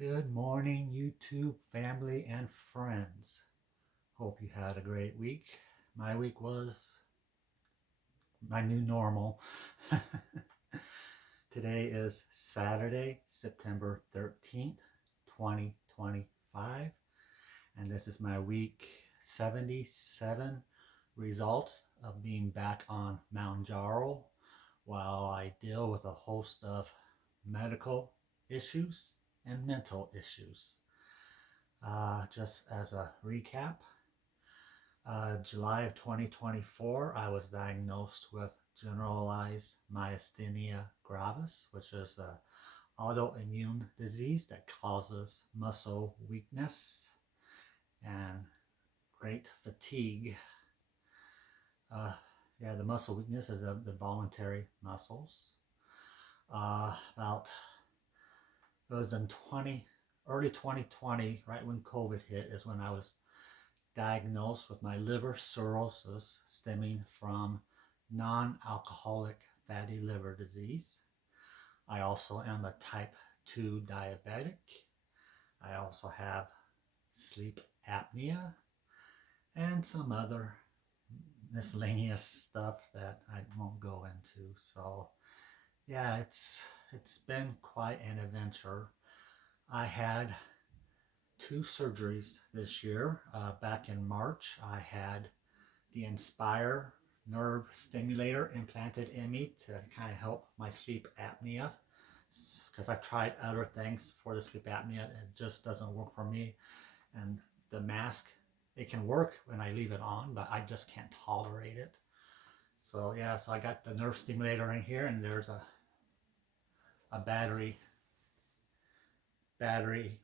Good morning, YouTube family and friends. Hope you had a great week. My week was my new normal. Today is Saturday, September 13th, 2025, and this is my week 77 results of being back on Mounjaro while I deal with a host of medical issues and mental issues. Just as a recap, July of 2024, I was diagnosed with generalized myasthenia gravis, which is an autoimmune disease that causes muscle weakness and great fatigue. Uh, yeah, the muscle weakness is the voluntary muscles. About it was in early 2020, right when COVID hit, is when I was diagnosed with my liver cirrhosis stemming from non-alcoholic fatty liver disease. I also am a type 2 diabetic. I also have sleep apnea and some other miscellaneous stuff that I won't go into. So yeah, it's been quite an adventure. I had two surgeries this year. Back in March, I had the Inspire nerve stimulator implanted in me to kind of help my sleep apnea, because I've tried other things for the sleep apnea. It just doesn't work for me. And the mask, it can work when I leave it on, but I just can't tolerate it. So yeah, so I got the nerve stimulator in here, and there's a battery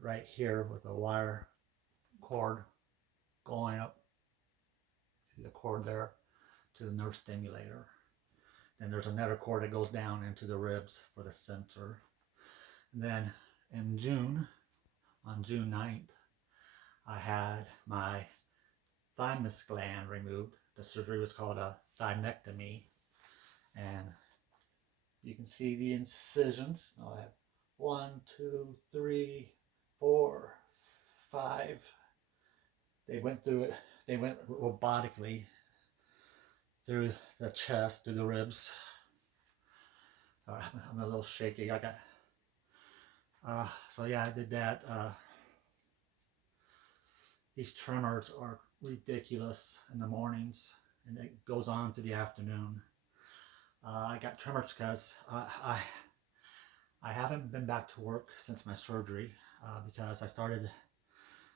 right here with a wire cord going up, see the cord there, to the nerve stimulator. Then there's another cord that goes down into the ribs for the sensor. And then in June, on June 9th, I had my thymus gland removed. The surgery was called a thymectomy. And you can see the incisions. I have 1, 2, 3, 4, 5. They went through it, they went robotically through the chest, through the ribs. I'm a little shaky. So yeah, I did that. These tremors are ridiculous in the mornings, and it goes on to the afternoon. I got tremors because I haven't been back to work since my surgery, because I started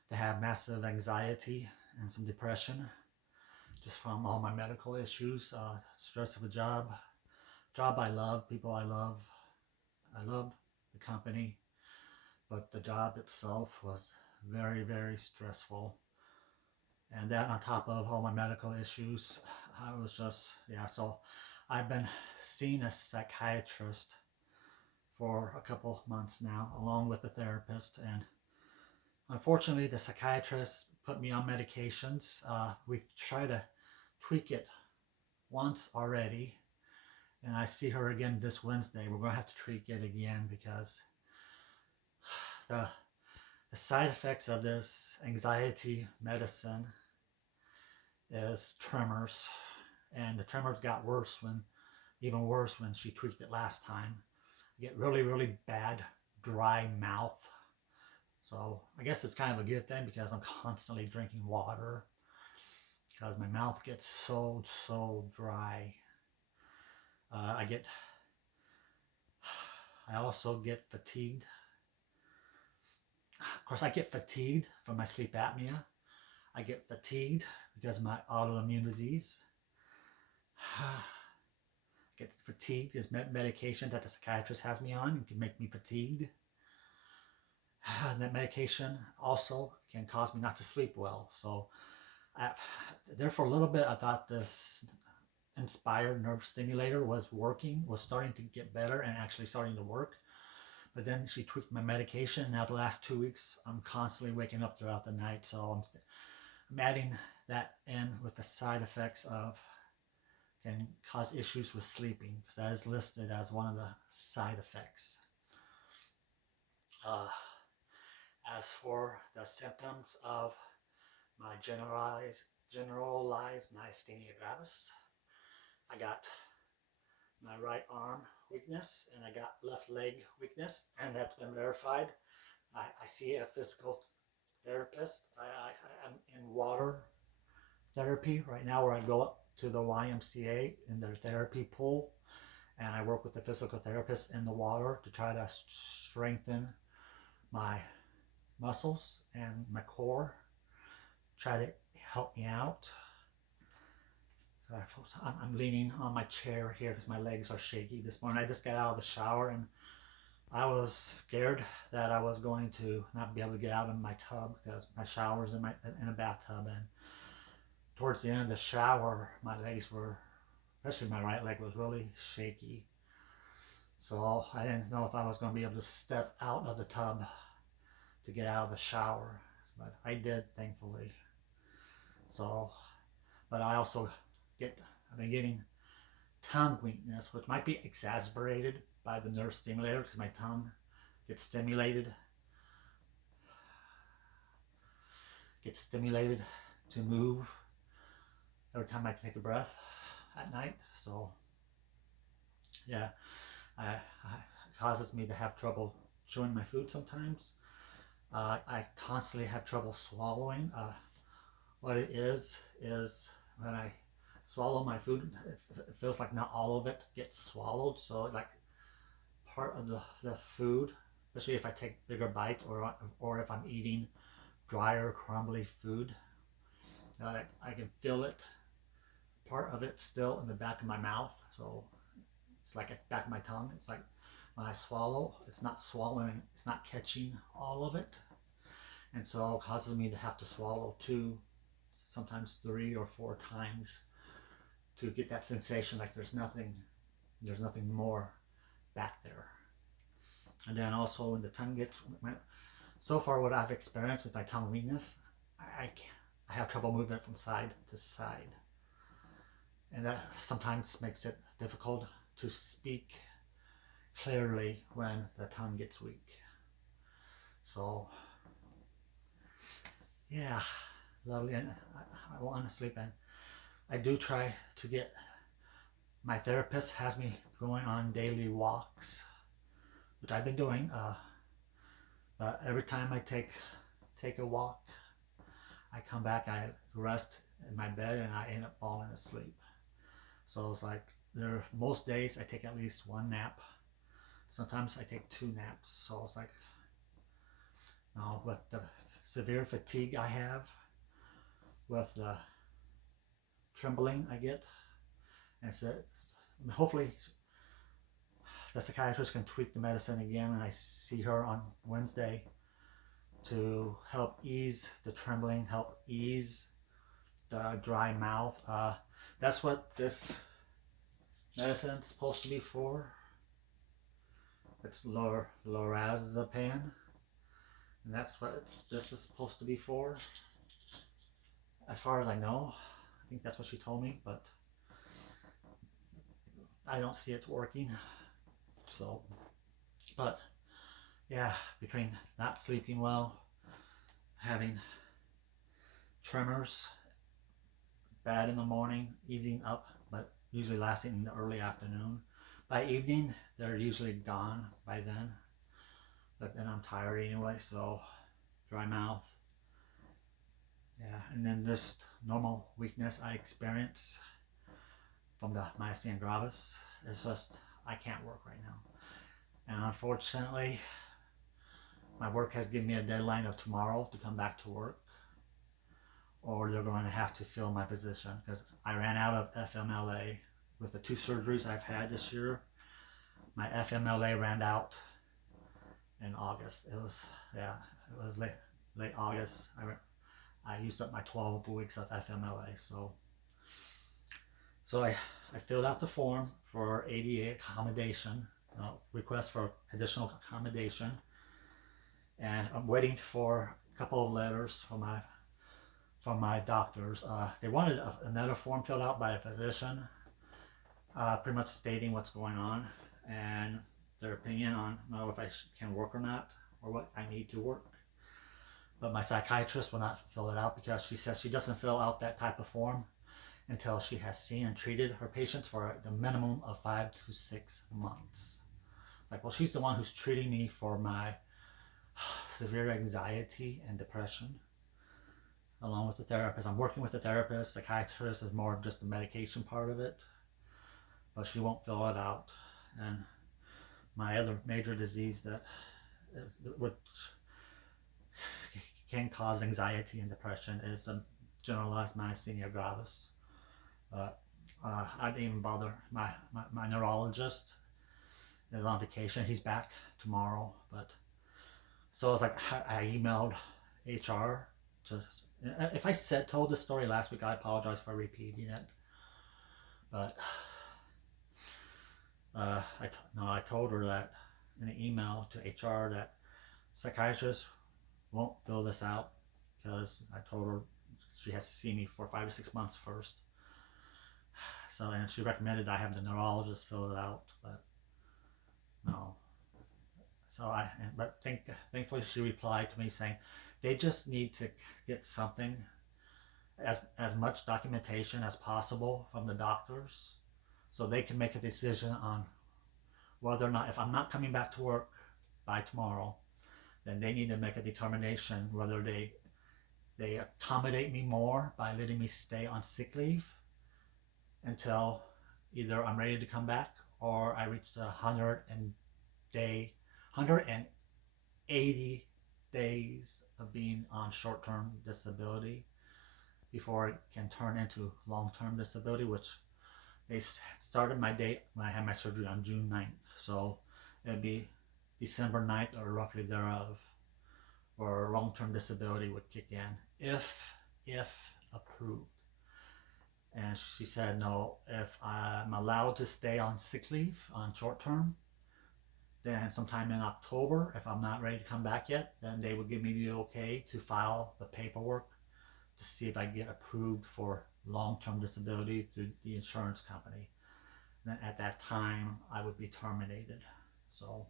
to have massive anxiety and some depression just from all my medical issues, stress of a job I love, people I love. I love the company, but the job itself was very, very stressful. And that on top of all my medical issues, I was just, yeah. So I've been seeing a psychiatrist for a couple months now, along with a therapist. And unfortunately, the psychiatrist put me on medications. We've tried to tweak it once already, and I see her again this Wednesday. We're going to have to tweak it again because the the side effects of this anxiety medicine is tremors, and the tremors got worse when even worse when she tweaked it last time. I get really, really bad dry mouth. So I guess it's kind of a good thing because I'm constantly drinking water because my mouth gets so dry. I get, I also get fatigued. Of course, I get fatigued from my sleep apnea. I get fatigued because of my autoimmune disease. I get fatigued because medication that the psychiatrist has me on can make me fatigued. And that medication also can cause me not to sleep well. So I, there for a little bit, I thought this Inspire nerve stimulator was working, was starting to get better and actually starting to work. But then she tweaked my medication. Now the last 2 weeks, I'm constantly waking up throughout the night. So I'm adding that in with the side effects of can cause issues with sleeping, because that is listed as one of the side effects. Uh, As for the symptoms of my generalized myasthenia gravis, I got my right arm weakness and I got left leg weakness, and that's been verified. I see a physical therapist. I'm in water therapy right now, where I go up to the YMCA in their therapy pool, and I work with the physical therapist in the water to try to strengthen my muscles and my core, try to help me out. Sorry, folks, I'm leaning on my chair here because my legs are shaky this morning. I just got out of the shower and I was scared that I was going to not be able to get out of my tub, because my shower's in a bathtub, and towards the end of the shower, my legs were, especially my right leg, was really shaky. So I didn't know if I was going to be able to step out of the tub to get out of the shower, but I did, thankfully. So, but I also I've been getting tongue weakness, which might be exacerbated by the nerve stimulator, because my tongue gets stimulated to move every time I take a breath at night. So yeah, it causes me to have trouble chewing my food sometimes. I constantly have trouble swallowing. What it is when I swallow my food, it feels like not all of it gets swallowed. So like part of the food, especially if I take bigger bites, or if I'm eating drier, crumbly food, I can feel it, part of it still in the back of my mouth. So it's like at the back of my tongue. It's like when I swallow, it's not swallowing, it's not catching all of it. And so it causes me to have to swallow 2, sometimes 3 or 4 times to get that sensation like there's nothing more back there. And then also when the tongue gets, so far what I've experienced with my tongue weakness, I have trouble moving it from side to side. And that sometimes makes it difficult to speak clearly when the tongue gets weak. So yeah, lovely. And I want to sleep in. I do try to get, my therapist has me going on daily walks, which I've been doing. But every time I take a walk, I come back, I rest in my bed, and I end up falling asleep. So it's like most days I take at least 1 nap. Sometimes I take 2 naps. So it's like, with the severe fatigue I have, with the trembling I get, and so hopefully the psychiatrist can tweak the medicine again, and I see her on Wednesday to help ease the trembling, help ease the dry mouth. That's what this medicine's supposed to be for. It's lorazepam, and that's what this is supposed to be for, as far as I know. I think that's what she told me, but I don't see it's working. So, but yeah, between not sleeping well, having tremors bad in the morning, easing up, but usually lasting in the early afternoon. By evening, they're usually gone by then, but then I'm tired anyway, so dry mouth. Yeah, and then this normal weakness I experience from the myasthenia gravis is just, I can't work right now. And unfortunately, my work has given me a deadline of tomorrow to come back to work, or they're going to have to fill my position, because I ran out of FMLA with the 2 surgeries I've had this year. My FMLA ran out in August. It was late August. I used up my 12 weeks of FMLA. So I filled out the form for ADA accommodation, request for additional accommodation, and I'm waiting for a couple of letters from my doctors. They wanted another form filled out by a physician, pretty much stating what's going on and their opinion on if I can work or not, or what I need to work. But my psychiatrist will not fill it out because she says she doesn't fill out that type of form until she has seen and treated her patients for the minimum of 5 to 6 months. It's like, well, she's the one who's treating me for my severe anxiety and depression, along with the therapist. I'm working with the therapist. Psychiatrist is more of just the medication part of it, but she won't fill it out. And my other major disease that would can cause anxiety and depression is generalized myasthenia gravis. Uh, I didn't even bother. My neurologist is on vacation. He's back tomorrow, but so it's like I emailed HR to. If I told this story last week, I apologize for repeating it. But I told her that in an email to HR that psychiatrists won't fill this out because I told her she has to see me for 5 to 6 months first. So and she recommended I have the neurologist fill it out, but no. So thankfully she replied to me saying they just need to get something as much documentation as possible from the doctors so they can make a decision on whether or not, if I'm not coming back to work by tomorrow, then they need to make a determination whether they accommodate me more by letting me stay on sick leave until either I'm ready to come back or I reach the 180 days of being on short-term disability before it can turn into long-term disability, which they started my date when I had my surgery on June 9th. So it'd be December 9th or roughly thereof, or long-term disability would kick in if approved. And she said, no, if I'm allowed to stay on sick leave on short term, then sometime in October, if I'm not ready to come back yet, then they would give me the okay to file the paperwork to see if I get approved for long-term disability through the insurance company. Then at that time, I would be terminated. So,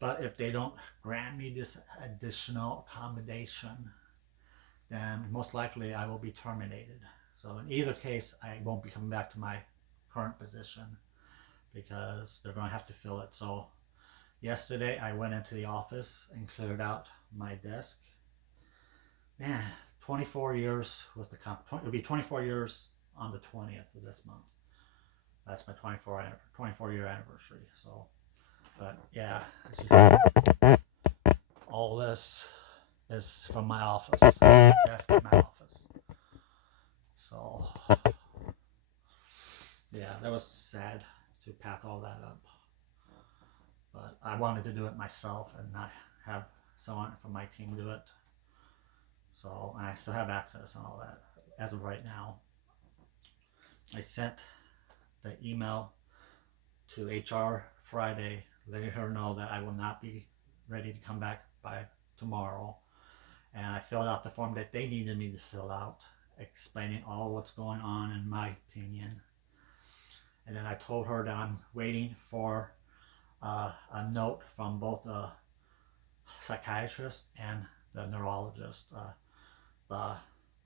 but if they don't grant me this additional accommodation, then most likely I will be terminated. So in either case, I won't be coming back to my current position because they're going to have to fill it. So yesterday I went into the office and cleared out my desk. Man, 24 years with the company. It'll be 24 years on the 20th of this month. That's my 24 year anniversary. So, but yeah, all this is from my office, desk at my office. So yeah, that was sad to pack all that up. But I wanted to do it myself and not have someone from my team do it. So I still have access and all that as of right now. I sent the email to HR Friday, letting her know that I will not be ready to come back by tomorrow. And I filled out the form that they needed me to fill out, explaining all what's going on in my opinion. And then I told her that I'm waiting for a note from both the psychiatrist and the neurologist. The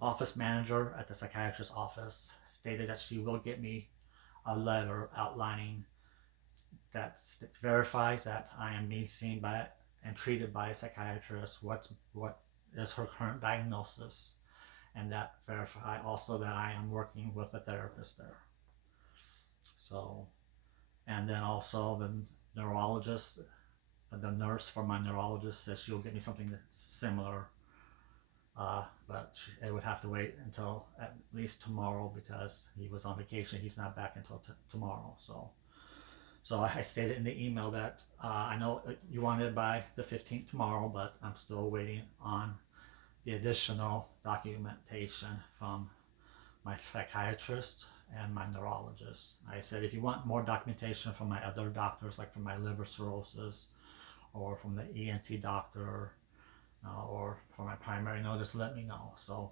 office manager at the psychiatrist's office stated that she will get me a letter outlining that verifies that I am being seen by and treated by a psychiatrist, what is her current diagnosis, and that verify also that I am working with a therapist there. So, and then also the neurologist, the nurse for my neurologist says she'll get me something that's similar, but it would have to wait until at least tomorrow because he was on vacation. He's not back until tomorrow. So I stated in the email that I know you wanted it by the 15th tomorrow, but I'm still waiting on the additional documentation from my psychiatrist and my neurologist. I said, if you want more documentation from my other doctors, like from my liver cirrhosis or from the ENT doctor or for my primary notice, let me know. So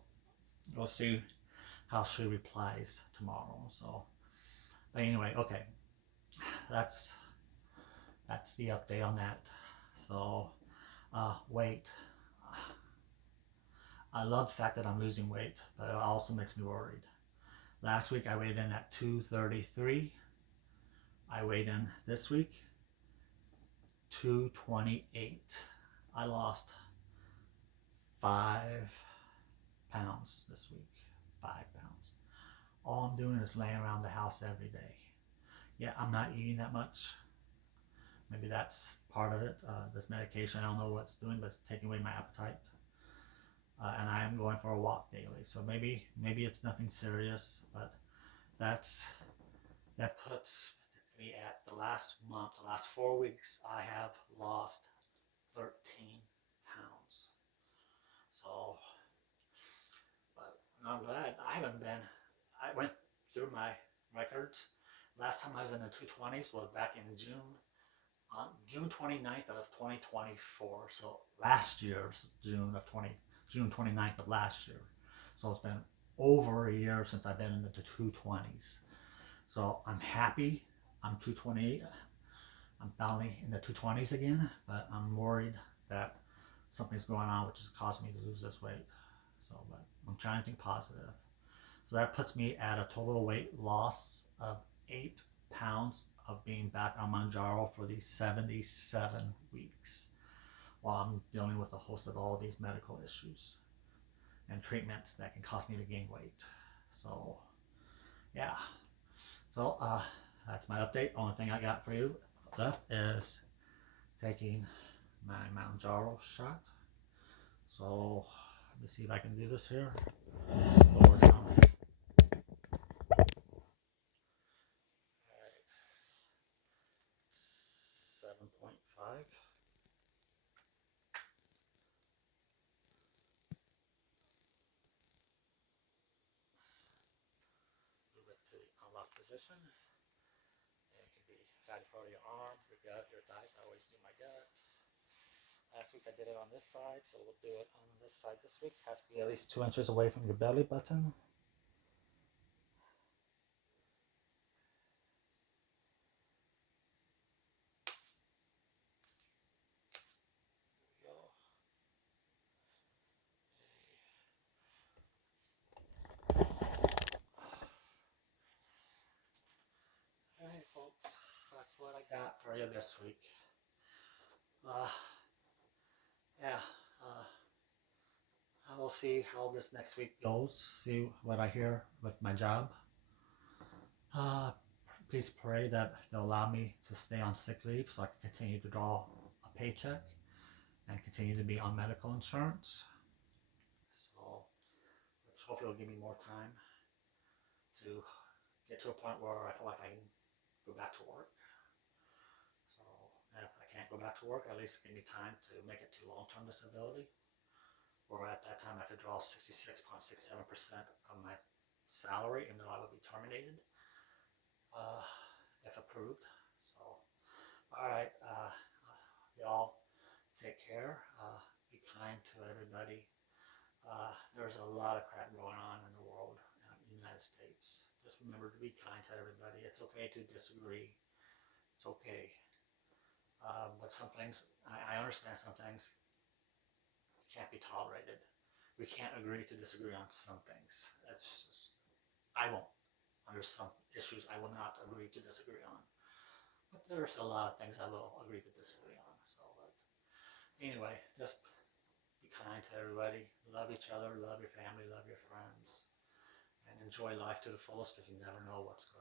we'll see how she replies tomorrow. So, but anyway, okay, that's the update on that. So, wait. I love the fact that I'm losing weight, but it also makes me worried. Last week I weighed in at 233. I weighed in this week 228. I lost 5 pounds this week. 5 pounds. All I'm doing is laying around the house every day. Yeah, I'm not eating that much. Maybe that's part of it. This medication, I don't know what it's doing, but it's taking away my appetite. And I am going for a walk daily. So maybe it's nothing serious, but that's that puts me at the last month, the last 4 weeks. I have lost 13 pounds. So, but I'm glad I haven't been. I went through my records. Last time I was in the 220s was back in on June 29th of 2024. So last year's June 29th of last year. So it's been over a year since I've been in the 220s. So I'm happy. I'm 228. I'm finally in the 220s again, but I'm worried that something's going on which is causing me to lose this weight. So, but I'm trying to think positive. So that puts me at a total weight loss of 8 pounds of being back on Mounjaro for these 77 weeks while I'm dealing with a host of all these medical issues and treatments that can cause me to gain weight. So, yeah. So, that's my update. Only thing I got for you left is taking my Mounjaro shot. So, let me see if I can do this here. Lower down. 7.5. Move it to the unlock position. And it can be fatty part of your arm, your gut, your thighs. I always do my gut. Last week I did it on this side, so we'll do it on this side this week. Has to be at least 2 inches away from your belly button. There we go. All right, folks. That's what I got for you this week. Uh, yeah. I will see how this next week goes. See what I hear with my job. Uh, please pray that they'll allow me to stay on sick leave so I can continue to draw a paycheck and continue to be on medical insurance. So, which hopefully will give me more time to get to a point where I feel like I can go back to work. So, if I can't go back to work, at least give me time to make it to long-term disability. Or at that time, I could draw 66.67% of my salary, even though I would be terminated uh, if approved. So, all right, y'all take care. Be kind to everybody. There's a lot of crap going on in the world, in the United States. Just remember to be kind to everybody. It's okay to disagree. It's okay. But some things, I understand some things can't be tolerated. We can't agree to disagree on some things. That's just, I won't. Under some issues, I will not agree to disagree on. But there's a lot of things I will agree to disagree on. So, but anyway, just be kind to everybody. Love each other. Love your family. Love your friends. And enjoy life to the fullest because you never know what's